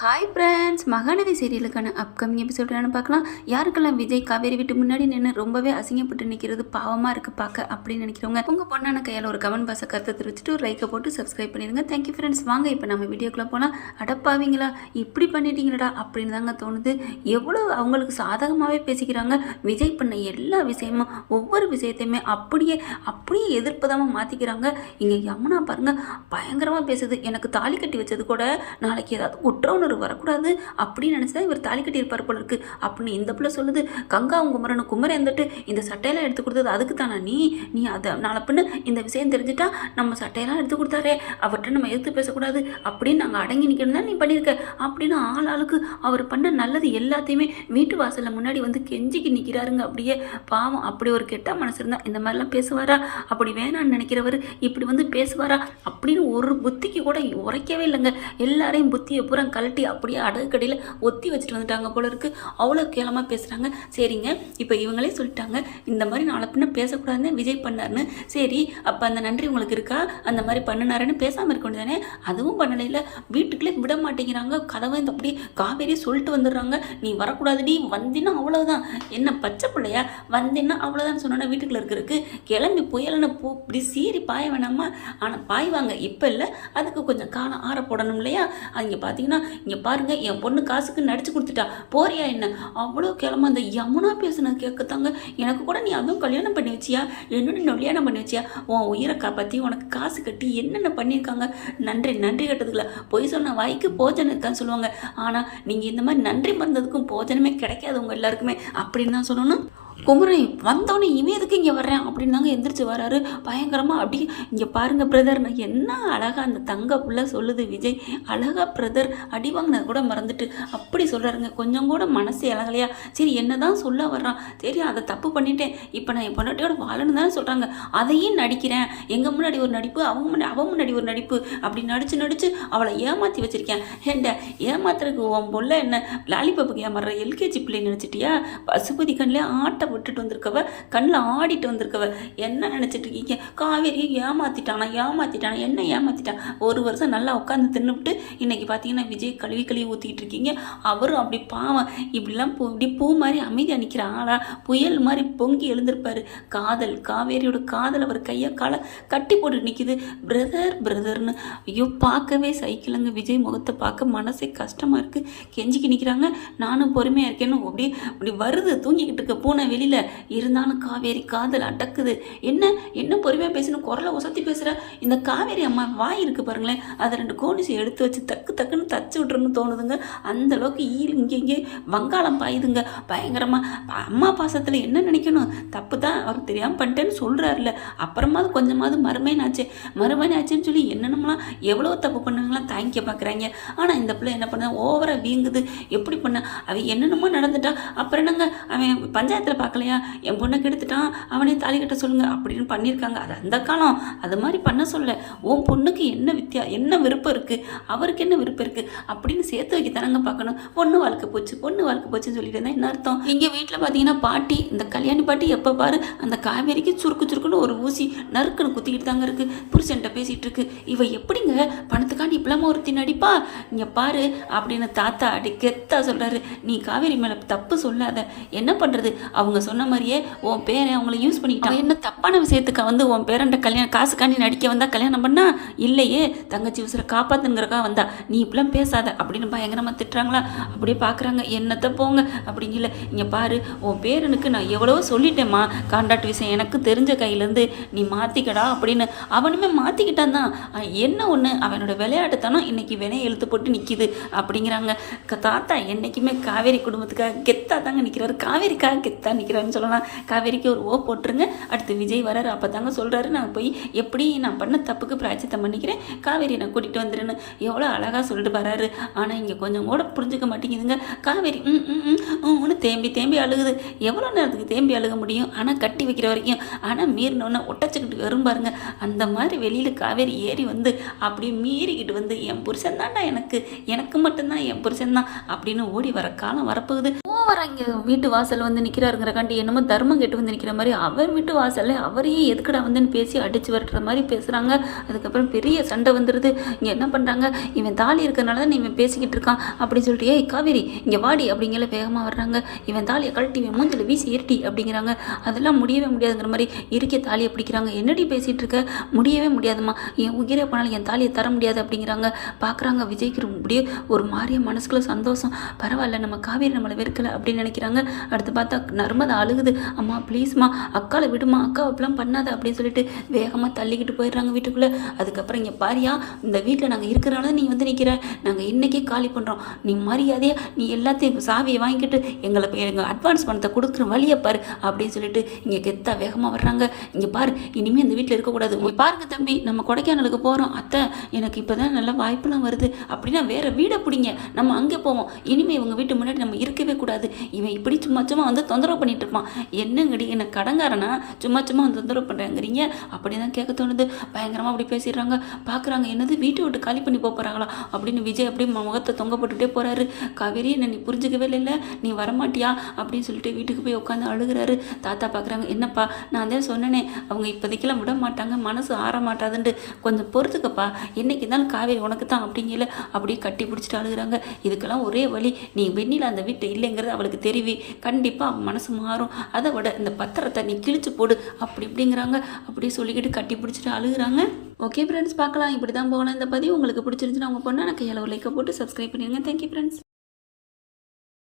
Hi friends Mahanadi சீரியலுக்கான upcoming episode பார்க்கலாம். யாருக்கெல்லாம் விஜய் காவேரி வீட்டு முன்னாடி நின்று ரொம்பவே அசிங்கப்பட்டு நிற்கிறது பாவமாக இருக்குது பார்க்க அப்படின்னு நினைக்கிறவங்க உங்கள் பொண்ணான கையால் ஒரு கமெண்ட் பாக்ஸை கருத்தை தெரிவிச்சுட்டு ஒரு லைக்கை போட்டு சப்ஸ்கிரைப் பண்ணிடுங்க. தேங்க்யூ ஃப்ரெண்ட்ஸ் வாங்க இப்போ நம்ம வீடியோக்குள்ளே போனால் அடப்பாவீங்களா இப்படி பண்ணிட்டீங்களடா அப்படின்னு தாங்க தோணுது. எவ்வளோ அவங்களுக்கு சாதகமாகவே பேசிக்கிறாங்க. விஜய் பண்ண எல்லா விஷயமும் ஒவ்வொரு விஷயத்தையுமே அப்படியே அப்படியே எதிர்ப்பதாம மாற்றிக்கிறாங்க இங்கே யமுனா பாருங்க பயங்கரமாக பேசுது. எனக்கு தாலி கட்டி வச்சது கூட நாளைக்கு ஏதாவது குற்ற உணர்வு வரக்கூடாது அப்படின்னு நினச்சி தான் இவர் தாலி கட்டியிருப்பார் போல இருக்கு. அப்படின்னு இந்த பிள்ளை சொல்லுது கங்காவும் குமரனும் குமரன் வந்துட்டு இந்த சட்டையெல்லாம் எடுத்து கொடுத்தது அதுக்கு தானே நீ? நீ அதை நாளை இந்த விஷயம் தெரிஞ்சுட்டா நம்ம சட்டையெல்லாம் எடுத்து கொடுத்தாரே அவர்கிட்ட நம்ம எதிர்த்து பேசக்கூடாது அப்படின்னு நாங்கள் அடங்கி நிற்கணும் தான் நீ பண்ணியிருக்க. அப்படின்னு ஆள் ஆளுக்கு அவர் பண்ண நல்லது எல்லாத்தையுமே வீட்டு வாசலில் முன்னாடி வந்து கெஞ்சிக்கு நிற்கிறாருங்க அப்படியே பாவம் அப்படி ஒரு கெட்ட மனசு இருந்தால் இந்த மாதிரிலாம் பேசுவாரா? அப்படி வேணான்னு நினைக்கிறவர் இப்படி வந்து பேசுவாரா? அப்படின்னு ஒரு புத்திக்கு கூட உரைக்கவே இல்லைங்க. எல்லாரையும் புத்தியை பூரா கழட்டி அப்படியே அடகுக்கடையில் ஒத்தி வச்சுட்டு வந்துட்டாங்க போல இருக்குது அவ்வளோ கேளமாக பேசுகிறாங்க சரிங்க இப்போ இவங்களே சொல்லிட்டாங்க. இந்த மாதிரி நாளை பின்ன பேசக்கூடாதுன்னு விஜய் பண்ணாருன்னு. சரி அப்போ அந்த நன்றி உங்களுக்கு இருக்கா? அந்த மாதிரி பண்ணினாருன்னு பேசாமல் இருக்க வேண்டியதானே அதுவும் பண்ணலைல வீட்டுக்குள்ளே விட மாட்டேங்கிறாங்க. கதவை இந்த அப்படியே காவேரி சொல்லிட்டு வந்துடுறாங்க. நீ வரக்கூடாதுடி வந்தின்னா அவ்வளோதான் என்ன பச்சை பிள்ளையா? வந்தின்னா அவ்வளோதான் சொன்னோன்னா வீட்டுக்குள்ளே இருக்கிறதுக்கு கிளம்பி புயல்னு பூ இப்படி சீறி பாய வேணாமா? ஆனால் பாய்வாங்க. இப்போ இல்லை. அதுக்கு கொஞ்சம் காலம் ஆற போடணும் இல்லையா? அங்கே பார்த்தீங்கன்னா இங்கே பாருங்கள் என் பொண்ணு காசுக்கு நடிச்சு கொடுத்துட்டா. போறியா என்ன? அவ்வளோ கிளம்ப அந்த யமுனா பேசுன கேட்கத்தாங்க எனக்கு கூட நீ அதுவும் கல்யாணம் பண்ணி வச்சியா? என்னோட கல்யாணம் பண்ணி வச்சியா? உன் உயிரை காப்பாற்றி உனக்கு காசு கட்டி என்னென்ன பண்ணியிருக்காங்க? நன்றி நன்றி கட்டதுக்குல பொய் சொன்ன வாய்க்கு போஜனம் இருக்கான்னு சொல்லுவாங்க. ஆனால் நீங்கள் இந்த மாதிரி நன்றி மறந்ததுக்கும் போஜனமே கிடைக்காது உங்கள் எல்லாருக்குமே. அப்படின்னு தான் சொல்லணும். குமரன் வந்தோடனே இவன் எதுக்கு இங்கே வர்றேன்? அப்படின்னு தாங்க எந்திரிச்சு வராரு. பயங்கரமாக அப்படியே இங்கே பாருங்க பிரதர் நான் என்ன அழகாக அந்த தங்க புள்ள சொல்லுது விஜய். அழகா பிரதர் அடி வாங்கினது கூட மறந்துட்டு. அப்படி சொல்கிறாருங்க கொஞ்சம் கூட மனசு இலகலையா? சரி என்ன தான் சொல்ல வர்றான்? சரி அதை தப்பு பண்ணிட்டேன். இப்போ நான் என் பொண்டாட்டியோட வாழணும் தானே சொல்கிறாங்க அதையும் நடிக்கிறேன். எங்கள் முன்னாடி ஒரு நடிப்பு அவங்க முன்னாடி அவன் முன்னாடி ஒரு நடிப்பு. அப்படி நடித்து நடித்து அவளை ஏமாற்றி வச்சிருக்கேன். ஏண்ட ஏமாத்துறதுக்கு உன் பொல்ல என்ன? லாலிபாப்புக்கு ஏமாறுற எல்கேஜி பிள்ளை நினச்சிட்டியா? பசுபதி கண்ணில் ஆட்ட விட்டுட்டு வந்திருக்கவ கண்ணில் ஆடிட்டு வந்திருக்கவ என்ன நினச்சிட்டு இருக்கீங்க? காவேரியை ஏமாத்திட்டானா ஏமாத்திட்டானா என்ன ஏமாத்திட்டான் ஒரு வருஷம் நல்லா உட்காந்து தின்னுவிட்டு இன்னைக்கு பார்த்தீங்கன்னா விஜய் கழுவி கழுவி ஊற்றிக்கிட்டு இருக்கீங்க. அவரும் அப்படி பாவம். இப்படிலாம் பூ இப்படி பூ மாதிரி அமைதியாக நிற்கிற ஆளா புயல் மாதிரி பொங்கி எழுந்திருப்பாரு. காதல் காவேரியோட காதல் அவர் கையை காலை கட்டி போட்டு நிற்கிது பிரதர் பிரதர்னு ஐயோ பார்க்கவே சைக்கிளுங்க. விஜய் முகத்தை பார்க்க மனசே கஷ்டமாக இருக்குது கெஞ்சிக்கு நிற்கிறாங்க நானும் பொறுமையாக இருக்கேன்னு. அப்படியே அப்படி வருது தூங்கிக்கிட்டு இருக்க பூனை வெளியில் இருந்தாலும் காவேரி காதல் அடக்குது. என்ன? என்ன பொறுமையாக பேசணும் குரலை உசத்தி பேசுகிற இந்த காவேரி அம்மா வாய் இருக்குது பாருங்களேன். அதை ரெண்டு கோணிசை எடுத்து வச்சு தக்கு தக்குன்னு தச்சு விட்றணும்னு தோணுதுங்க. அந்த அளவுக்கு ஈல் இங்கே இங்கே வங்காளம் பாயுதுங்க. பயங்கரமாக அம்மா பாசத்தில் என்ன நினைக்கணும்? தப்பு தான் அவர் தெரியாமல் பண்ணிட்டேன்னு சொல்கிறாருல அப்புறமாவது கொஞ்சமாவது மறுமைனாச்சே மறுமைனாச்சேன்னு சொல்லி என்னென்னலாம் எவ்வளோ தப்பு பண்ணாங்களாம் தாங்கிக்க பார்க்குறாங்க ஆனால் இந்த பிள்ளை என்ன பண்ண ஓவராக வீங்குது. எப்படி பண்ண? அவன் என்னென்னமோ நடந்துட்டா. அப்புறம் என்னங்க? அவன் பஞ்சாயத்தில் பார்க்கலையா? என் பொண்ணை கெடுத்துட்டான். அவனே தாலி கட்ட சொல்லுங்க. அப்படின்னு பண்ணியிருக்காங்க. அது அந்த காலம். அது மாதிரி பண்ண சொல்ல. உன் பொண்ணுக்கு என்ன வித்தியா என்ன விருப்பம் இருக்குது அவருக்கு என்ன விருப்பம் இருக்குது அப்படின்னு சேர்த்து வைக்க தானங்க பார்க்கணும். பொண்ணு வாழ்க்கை போச்சு. பொண்ணு வாழ்க்கை போச்சுன்னு சொல்லிட்டு இருந்தால் என்ன அர்த்தம்? இங்கே வீட்டில் பார்த்தீங்கன்னா பாட்டி இந்த கல்யாணி பாட்டி எப்போ பாரு அந்த காவேரிக்கு சுருக்கு சுருக்குன்னு ஒரு ஊசி நறுக்குன்னு குத்திக்கிட்டு தாங்க இருக்கு. புருஷன்ட்ட பேசிகிட்டு இருக்கு இவ எப்படிங்க? பணத்துக்காண்டி இப்பெல்லாம் ஒருத்தி நடிப்பா? இங்கே பாரு அப்படின்னு தாத்தா அடி கெத்தா சொல்கிறாரு நீ காவேரி மேலே தப்பு சொல்லாத. என்ன பண்ணுறது அவங்க சொன்ன மாதிரியே உன் பேரை அவங்கள யூஸ் பண்ணிக்கிட்டான். என்ன தப்பான விஷயத்துக்கு வந்து உன் பேரண்ட கல்யாணம் காசுக்காண்டி நடிக்க வந்தா கல்யாணம் பண்ணா? இல்லையே. தங்கச்சி உசுரை காப்பாத்துங்கிறக்கா வந்தா. நீ இப்பெல்லாம் பேசாத. அப்படின்னு பயங்கரமாக திட்டுறாங்களா? அப்படியே பார்க்குறாங்க என்னத்தை போங்க? அப்படிங்கல இங்கே பாரு உன் பேரனுக்கு நான் எவ்வளவோ சொல்லிட்டேம்மா. கான்ட்ராக்ட் விஷயம் எனக்கு தெரிஞ்ச கையிலேருந்து நீ மாற்றிக்கடா அப்படின்னு அவனுமே மாற்றிக்கிட்டான் தான் என்ன ஒன்று அவனோட விளையாட்டுத்தனம் இன்னைக்கு வினை எழுத்து போட்டு நிற்கிது அப்படிங்கிறாங்க. க- தாத்தா என்றைக்குமே காவேரி குடும்பத்துக்காக கெத்தா தாங்க நிற்கிறாரு காவேரிக்காக கெத்தா நிற்கிறாருன்னு சொல்லலாம். காவேரிக்கு ஒரு ஓ போட்டுருங்க. அடுத்து விஜய் வராரு அப்போ தாங்க சொல்கிறாரு நான் போய் எப்படி நான் பண்ண தப்புக்கு பிராய்ச்சித்தம் பண்ணிக்கிறேன்? காவேரி நான் கூட்டிகிட்டு வந்துடுன்னு எவ்வளோ அழகாக சொல்லிட்டு வராரு. ஆனால் இங்கே கொஞ்சம் கூட புரிஞ்சுக்க மாட்டேங்குதுங்க. காவேரி ம் ம் ம் தேம்பி தேம்பி அழுகுது. எவ்வளோ நேரத்துக்கு தேம்பி அழுக முடியும்? ஆனால் கட்டி வைக்கிற வரைக்கும். ஆனால் மீறினோன்னே ஒட்டச்சுக்கிட்டு வரும் பாருங்க. அந்த மாதிரி வெளியில் காவேரி ஏறி வந்து அப்படியே மீறிக்கிட்டு வந்து என் புருஷன் தான்டா எனக்கு எனக்கு மட்டும்தான் என் புருஷன் தான் அப்படின்னு ஓடி வர காலம் வரப்போகுது. ஓவரா இங்கே வீட்டு வாசல் வந்து நிற்கிறாருங்கிற காண்டி என்னமோ தர்மம் கெட்டு வந்து நிற்கிற மாதிரி அவர் வீட்டு வாசல்ல அவரையே எதுக்குடா வந்துன்னு பேசி அடிச்சு வரட்டுற மாதிரி பேசுகிறாங்க அதுக்கப்புறம் பெரிய சண்டை வந்துடுது இங்கே என்ன பண்ணுறாங்க இவன் தாலி இருக்கிறனால தான் இவன் பேசிக்கிட்டு இருக்கான் அப்படின்னு சொல்லிட்டு ஏய் காவேரி இங்கே வாடி அப்படிங்கிற வேகமாக வர்றாங்க. இவன் தாலியை கழட்டி இவன் மூஞ்சில் வீசி இருட்டி அப்படிங்கிறாங்க. அதெல்லாம் முடியவே முடியாதுங்கிற மாதிரி இருக்க தாலியை பிடிக்கிறாங்க. என்னடி பேசிகிட்டு இருக்க? முடியவே முடியாதுமா முடியாதும்மா என் உயிரே போனாலும் என் தாலியை தர முடியாது அப்படிங்கிறாங்க. பார்க்குறாங்க விஜய்க்கு அப்படியே ஒரு மாறிய மனசுக்குள்ள சந்தோஷம். பரவாயில்ல நம்ம காவேரி நம்மளை வெறுக்கலை அப்படின்னு நினைக்கிறாங்க. அடுத்து பார்த்தா நர்மதா அழுகுது. அம்மா ப்ளீஸ்மா அக்காவை விடுமா அக்கா அப்படிலாம் பண்ணாத அப்படின்னு சொல்லிட்டு வேகமாக தள்ளிக்கிட்டு போயிடுறாங்க வீட்டுக்குள்ளே. அதுக்கப்புறம் இங்கே பாரியா இந்த வீட்டில் நாங்கள் இருக்கிறனால நீ வந்து நிற்கிற நாங்கள் இன்றைக்கே காலி பண்ணுறோம் நீ மரியாதையாக நீ எல்லாத்தையும் சாவியை வாங்கிக்கிட்டு எங்களை எங்கள் அட்வான்ஸ் பணத்தை கொடுக்குற வழியை பாரு அப்படின்னு சொல்லிட்டு இங்கே கெத்தா வேகமாக வர்றாங்க. இங்கே பாரு இனிமேல் இந்த வீட்டில் இருக்கக்கூடாது. பாருங்க தம்பி நம்ம கொடைக்கானலுக்கு போகிறோம் அத்தை எனக்கு இப்போ தான் நல்ல வாய்ப்பெல்லாம் வருது. அப்படின்னா வேறு வீடை பிடிங்க. நம்ம அங்கே போவோம். இனிமேல் இவங்க வீட்டு முன்னாடி நம்ம இருக்கவே கூடாது. இவன் இப்படி சும்மா சும்மா வந்து தொந்தரவு பண்ணிட்டு இருப்பான். என்னங்கடி என்ன கடங்காரனா? சும்மா சும்மா வந்து தொந்தரவு பண்ணுறாங்கிறீங்க அப்படி தான் கேட்க தோணுது. பயங்கரமாக அப்படி பேசிடுறாங்க. பார்க்குறாங்க என்னது வீட்டை விட்டு காலி பண்ணி போக போகிறாங்களா அப்படின்னு விஜய் அப்படியே முகத்தை தொங்க போட்டுட்டே போகிறாரு காவேரி என்ன நீ புரிஞ்சுக்கவே இல்லை நீ வரமாட்டியா? அப்படின்னு சொல்லிட்டு வீட்டுக்கு போய் உட்காந்து அழுகுறாரு. தாத்தா பார்க்குறாங்க என்னப்பா நான் தான் சொன்னேனே அவங்க இப்போதைக்கெல்லாம் விட மாட்டாங்க மனசு ஆற மாட்டாதுன்ட்டு. கொஞ்சம் பொறுத்துக்கப்பா. என்னைக்கு இருந்தாலும் காவேரி உனக்கு தான் அப்படிங்கல. அப்படியே கட்டி பிடிச்சிட்டு அழுகுறாங்க. இதுக்கெல்லாம் ஒரே வழி நீ வெண்ணில அந்த வீட்டை இல்லைங்கிறது அவளுக்கு தெரிவி. கண்டிப்பாக அவன் மனசு மாறும். அதை விட இந்த பத்திரத்தை நீ கிழிச்சு போடு. அப்படி இப்படிங்கிறாங்க. அப்படியே சொல்லிக்கிட்டு கட்டி பிடிச்சிட்டு அழுகுறாங்க. ஓகே ஃப்ரெண்ட்ஸ் பார்க்கலாம். இப்படி தான் போகலாம் இந்த பதிவு. உங்களுக்கு பிடிச்சிருந்துச்சுன்னா உங்கள் பொண்ணான கையால் ஒரு லைக்கை போட்டு சப்ஸ்கிரைப் பண்ணிடுங்க. Thank you friends